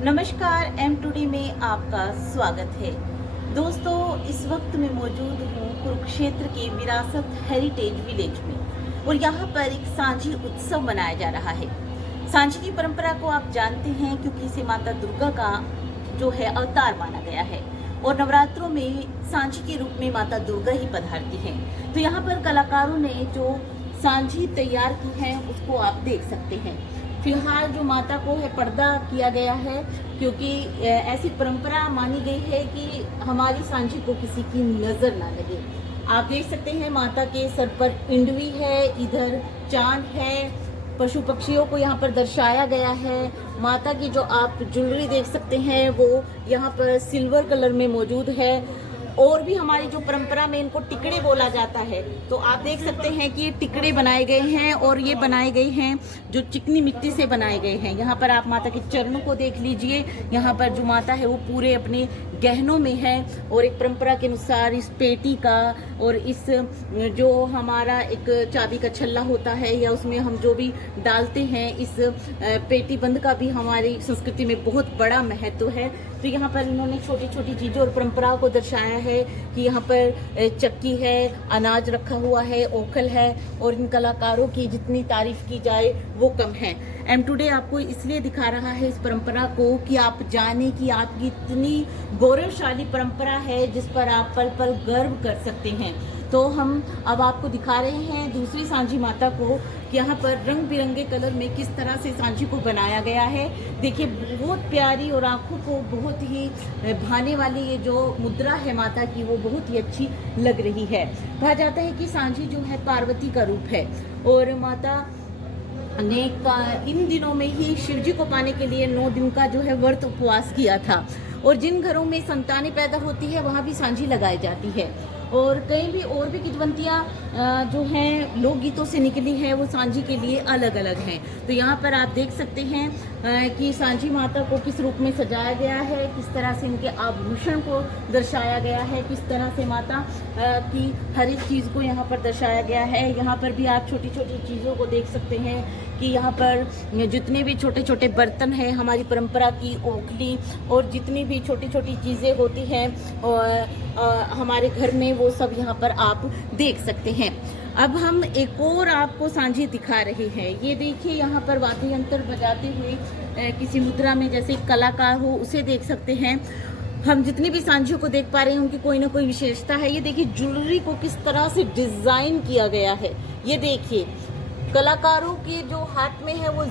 नमस्कार, M today में आपका स्वागत है। दोस्तों, इस वक्त मैं मौजूद हूँ कुरुक्षेत्र के विरासत हेरिटेज विलेज में और यहाँ पर एक सांझी उत्सव मनाया जा रहा है। सांझी की परंपरा को आप जानते हैं क्योंकि इसे माता दुर्गा का जो है अवतार माना गया है और नवरात्रों में सांझी के रूप में माता दुर्गा ही पधारती हैं। तो यहाँ पर कलाकारों ने जो सांझी तैयार की है उसको आप देख सकते हैं। फिलहाल जो माता को है पर्दा किया गया है क्योंकि ऐसी परंपरा मानी गई है कि हमारी सांझी को किसी की नजर ना लगे। आप देख सकते हैं माता के सर पर इंडवी है, इधर चांद है, पशु पक्षियों को यहाँ पर दर्शाया गया है। माता की जो आप ज्वेलरी देख सकते हैं वो यहाँ पर सिल्वर कलर में मौजूद है और भी हमारी जो परंपरा में इनको टिकड़े बोला जाता है। तो आप देख सकते हैं कि ये टिकड़े बनाए गए हैं और ये बनाए गए हैं जो चिकनी मिट्टी से बनाए गए हैं। यहाँ पर आप माता के चरणों को देख लीजिए। यहाँ पर जो माता है वो पूरे अपने गहनों में है और एक परंपरा के अनुसार इस पेटी का और इस जो हमारा एक चाबी का छल्ला होता है या उसमें हम जो भी डालते हैं इस पेटी बंद का भी हमारी संस्कृति में बहुत बड़ा महत्व है। तो यहाँ पर इन्होंने छोटी छोटी चीज़ों और परंपराओं को दर्शाया है कि यहाँ पर चक्की है, अनाज रखा हुआ है, ओखल है और इन कलाकारों की जितनी तारीफ की जाए वो कम है। एम टुडे आपको इसलिए दिखा रहा है इस परंपरा को कि आप जाने कि आपकी इतनी गौरवशाली परंपरा है जिस पर आप पल पल गर्व कर सकते हैं। तो हम अब आपको दिखा रहे हैं दूसरी सांझी माता को कि यहाँ पर रंग बिरंगे कलर में किस तरह से सांझी को बनाया गया है। देखिए, बहुत प्यारी और आंखों को बहुत ही भाने वाली ये जो मुद्रा है माता की वो बहुत ही अच्छी लग रही है। कहा जाता है कि सांझी जो है पार्वती का रूप है और माता ने इन दिनों में ही शिवजी को पाने के लिए 9 दिन का जो है व्रत उपवास किया था और जिन घरों में संतानें पैदा होती है वहाँ भी सांझी लगाई जाती है और कहीं भी और भी किंवदंतियाँ जो हैं लोकगीतों से निकली है वो सांझी के लिए अलग अलग हैं। तो यहाँ पर आप देख सकते हैं कि सांझी माता को किस रूप में सजाया गया है, किस तरह से इनके आभूषण को दर्शाया गया है, किस तरह से माता की हर एक चीज़ को यहाँ पर दर्शाया गया है। यहाँ पर भी आप छोटी छोटी चीज़ों को देख सकते हैं कि यहाँ पर जितने भी छोटे छोटे बर्तन हैं हमारी परंपरा की, ओखली और जितनी भी छोटी छोटी चीज़ें होती हैं हमारे घर में वो सब यहाँ पर आप देख सकते हैं। अब हम एक और आपको सांझी दिखा रहे हैं। ये देखिए, यहाँ पर वाद्य यंत्र बजाते हुए किसी मुद्रा में जैसे कलाकार हो उसे देख सकते हैं। हम जितनी भी सांझियों को देख पा रहे हैं उनकी कोई ना कोई विशेषता है। ये देखिए ज्वेलरी को किस तरह से डिजाइन किया गया है। ये देखिए कलाकारों के जो हाथ में है वो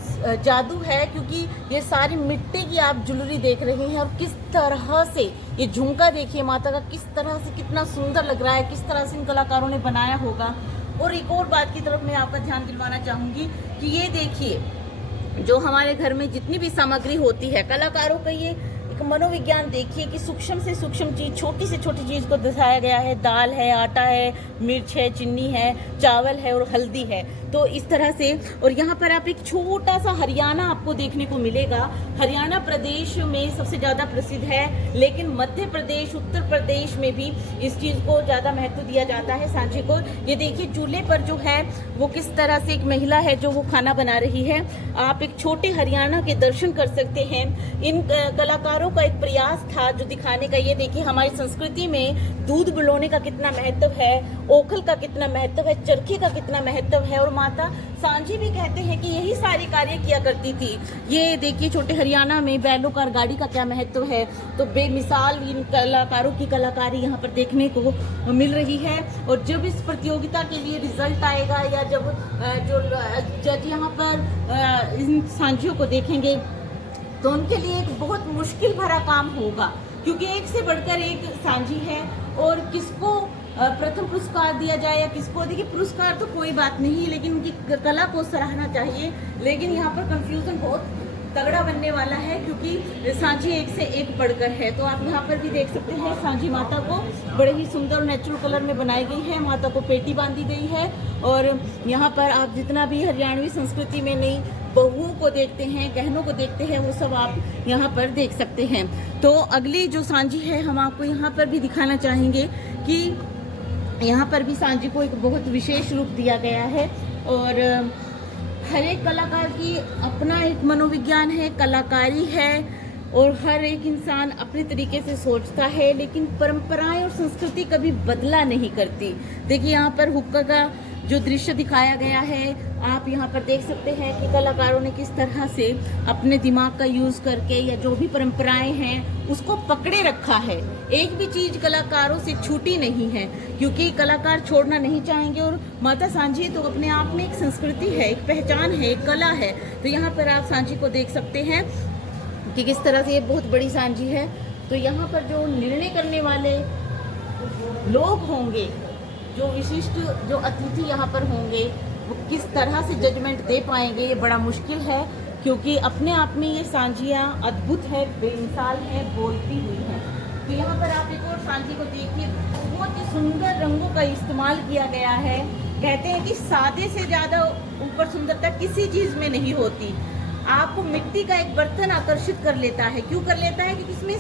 जादू है क्योंकि ये सारी मिट्टी की आप ज्वेलरी देख रहे हैं और किस तरह से ये झुमका देखिए माता का किस तरह से कितना सुंदर लग रहा है, किस तरह से इन कलाकारों ने बनाया होगा। और एक और बात की तरफ मैं आपका ध्यान दिलवाना चाहूँगी कि ये देखिए जो हमारे घर में जितनी भी सामग्री होती है कलाकारों का ये मनोविज्ञान देखिए कि सूक्ष्म से सूक्ष्म चीज, छोटी से छोटी चीज को दर्शाया गया है। दाल है, आटा है, मिर्च है, चीनी है, चावल है और हल्दी है। तो इस तरह से और यहाँ पर आप एक छोटा सा हरियाणा आपको देखने को मिलेगा। हरियाणा प्रदेश में सबसे ज़्यादा प्रसिद्ध है लेकिन मध्य प्रदेश, उत्तर प्रदेश में भी इस चीज़ को ज़्यादा महत्व दिया जाता है सांझी को। ये देखिए चूल्हे पर जो है वो किस तरह से एक महिला है जो वो खाना बना रही है। आप एक छोटे हरियाणा के दर्शन कर सकते हैं। इन कलाकारों का एक प्रयास था जो दिखाने का। ये देखिए हमारी संस्कृति में दूध बुलाने का कितना महत्व है, ओखल का कितना महत्व है, चरखे का कितना महत्व है और माता सांझी भी कहते हैं कि यही सारे कार्य किया करती थी। ये देखिए छोटे हरियाणा में बैलों का गाड़ी का क्या महत्व है। तो बेमिसाल इन कलाकारों की कलाकारी यहाँ पर देखने को मिल रही है। और जब इस प्रतियोगिता के लिए रिजल्ट आएगा या जब जो जज यहाँ पर इन सांझियों को देखेंगे तो उनके लिए एक बहुत मुश्किल भरा काम होगा क्योंकि एक से बढ़कर एक सांझी है और किसको प्रथम पुरस्कार दिया जाए या किसको, देखिए पुरस्कार तो कोई बात नहीं लेकिन उनकी कला को सराहना चाहिए। लेकिन यहाँ पर कंफ्यूजन बहुत तगड़ा बनने वाला है क्योंकि सांझी एक से एक बढ़कर है। तो आप यहाँ पर भी देख सकते हैं सांझी माता को बड़े ही सुंदर नेचुरल कलर में बनाई गई है। माता को पेटी बांधी गई है और यहाँ पर आप जितना भी हरियाणवी संस्कृति में नई बहुओं को देखते हैं, गहनों को देखते हैं, वो सब आप यहाँ पर देख सकते हैं। तो अगली जो सांझी है हम आपको यहाँ पर भी दिखाना चाहेंगे कि यहाँ पर भी सांझी को एक बहुत विशेष रूप दिया गया है और हर एक कलाकार की अपना एक मनोविज्ञान है, कलाकारी है। और हर एक इंसान अपने तरीके से सोचता है, लेकिन परंपराएं और संस्कृति कभी बदला नहीं करती। देखिए यहाँ पर हुक्का का जो दृश्य दिखाया गया है, आप यहाँ पर देख सकते हैं कि कलाकारों ने किस तरह से अपने दिमाग का यूज़ करके या जो भी परंपराएं हैं उसको पकड़े रखा है। एक भी चीज़ कलाकारों से छूटी नहीं है, क्योंकि कलाकार छोड़ना नहीं चाहेंगे। और माता सांझी तो अपने आप में एक संस्कृति है, एक पहचान है, एक कला है। तो यहाँ पर आप सांझी को देख सकते हैं कि किस तरह से ये बहुत बड़ी सांझी है। तो यहाँ पर जो निर्णय करने वाले लोग होंगे, जो विशिष्ट जो अतिथि यहाँ पर होंगे, वो किस तरह से जजमेंट दे पाएंगे ये बड़ा मुश्किल है, क्योंकि अपने आप में ये सांझियाँ अद्भुत है, बेमिसाल है, बोलती हुई है। तो यहाँ पर आप एक और सांझी को देखिए, बहुत ही सुंदर रंगों का इस्तेमाल किया गया है। कहते हैं कि सादे से ज़्यादा ऊपर सुंदरता किसी चीज़ में नहीं होती। आपको मिट्टी का एक बर्तन आकर्षित कर लेता है। क्यों कर लेता है? क्योंकि इसमें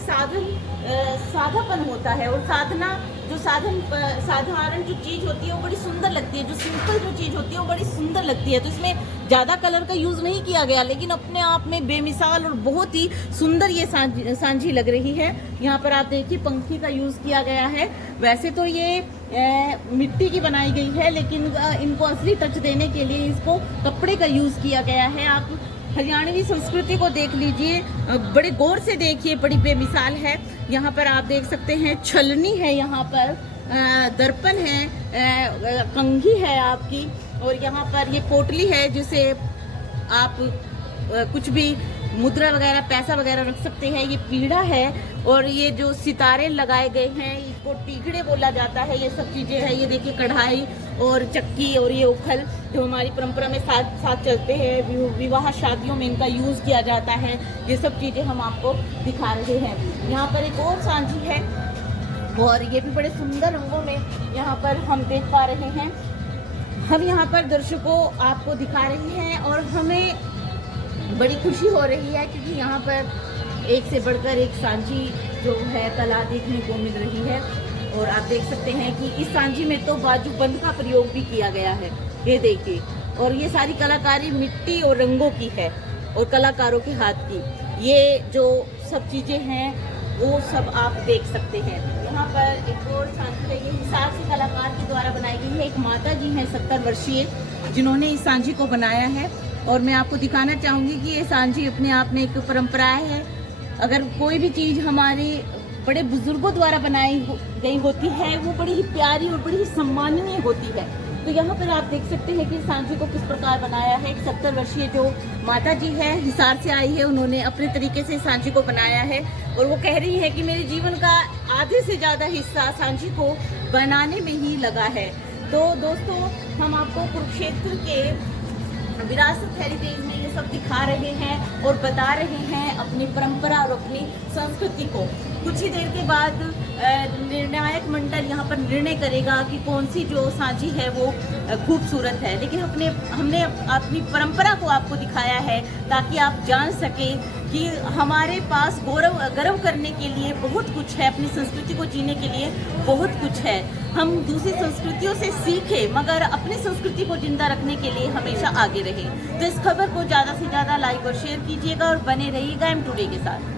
साधापन होता है, और साधारण जो चीज़ होती है वो बड़ी सुंदर लगती है, जो सिंपल जो चीज़ होती है वो बड़ी सुंदर लगती है। तो इसमें ज़्यादा कलर का यूज़ नहीं किया गया, लेकिन अपने आप में बेमिसाल और बहुत ही सुंदर ये सांझी लग रही है। यहाँ पर आप देखिए पंखी का यूज़ किया गया है। वैसे तो ये मिट्टी की बनाई गई है, लेकिन इनको असली टच देने के लिए इसको कपड़े का यूज़ किया गया है। आप हरियाणवी संस्कृति को देख लीजिए, बड़े गौर से देखिए, बड़ी बेमिसाल है। यहाँ पर आप देख सकते हैं छलनी है, यहाँ पर दर्पण है, कंघी है आपकी, और यहाँ पर ये पोटली है जिसे आप कुछ भी मुद्रा वगैरह, पैसा वगैरह रख सकते हैं। ये पीढ़ा है, और ये जो सितारे लगाए गए हैं इसको टीकड़े बोला जाता है। ये सब चीज़ें हैं। ये देखिए कढ़ाई और चक्की और ये उखल जो हमारी परंपरा में साथ साथ चलते हैं, विवाह शादियों में इनका यूज़ किया जाता है। ये सब चीज़ें हम आपको दिखा रहे हैं। यहाँ पर एक और सांझी है, और ये भी बड़े सुंदर रंगों में यहाँ पर हम देख पा रहे हैं। हम यहाँ पर दर्शकों आपको दिखा रहे हैं, और हमें बड़ी खुशी हो रही है, क्योंकि यहाँ पर एक से बढ़कर एक सांझी जो है कला देखने को मिल रही है। और आप देख सकते हैं कि इस सांझी में तो बाजूबंद का प्रयोग भी किया गया है, ये देखिए। और ये सारी कलाकारी मिट्टी और रंगों की है, और कलाकारों के हाथ की। ये जो सब चीज़ें हैं वो सब आप देख सकते हैं। यहाँ पर एक और सांझी है, ये हिसार से कलाकार के द्वारा बनाई गई है। एक माता जी हैं 70 वर्षीय, जिन्होंने इस सांझी को बनाया है। और मैं आपको दिखाना चाहूँगी कि ये सांझी अपने आप में एक परंपरा है। अगर कोई भी चीज़ हमारे बड़े बुजुर्गों द्वारा बनाई गई होती है, वो बड़ी ही प्यारी और बड़ी ही सम्माननीय होती है। तो यहाँ पर आप देख सकते हैं कि सांझी को किस प्रकार बनाया है। एक 70 वर्षीय जो माता जी है, हिसार से आई है, उन्होंने अपने तरीके से सांझी को बनाया है। और वो कह रही है कि मेरे जीवन का आधे से ज़्यादा हिस्सा सांझी को बनाने में ही लगा है। तो दोस्तों, हम आपको कुरुक्षेत्र के विरासत हेरिटेज में ये सब दिखा रहे हैं और बता रहे हैं अपनी परंपरा और अपनी संस्कृति को। कुछ ही देर के बाद निर्णायक मंडल यहाँ पर निर्णय करेगा कि कौन सी जो सांझी है वो खूबसूरत है। लेकिन हमने अपनी परंपरा को आपको दिखाया है, ताकि आप जान सकें कि हमारे पास गर्व करने के लिए बहुत कुछ है, अपनी संस्कृति को जीने के लिए बहुत कुछ है। हम दूसरी संस्कृतियों से सीखें, मगर अपनी संस्कृति को जिंदा रखने के लिए हमेशा आगे रहें। तो इस खबर को ज़्यादा से ज़्यादा लाइक और शेयर कीजिएगा, और बने रहिएगा एम टुडे के साथ।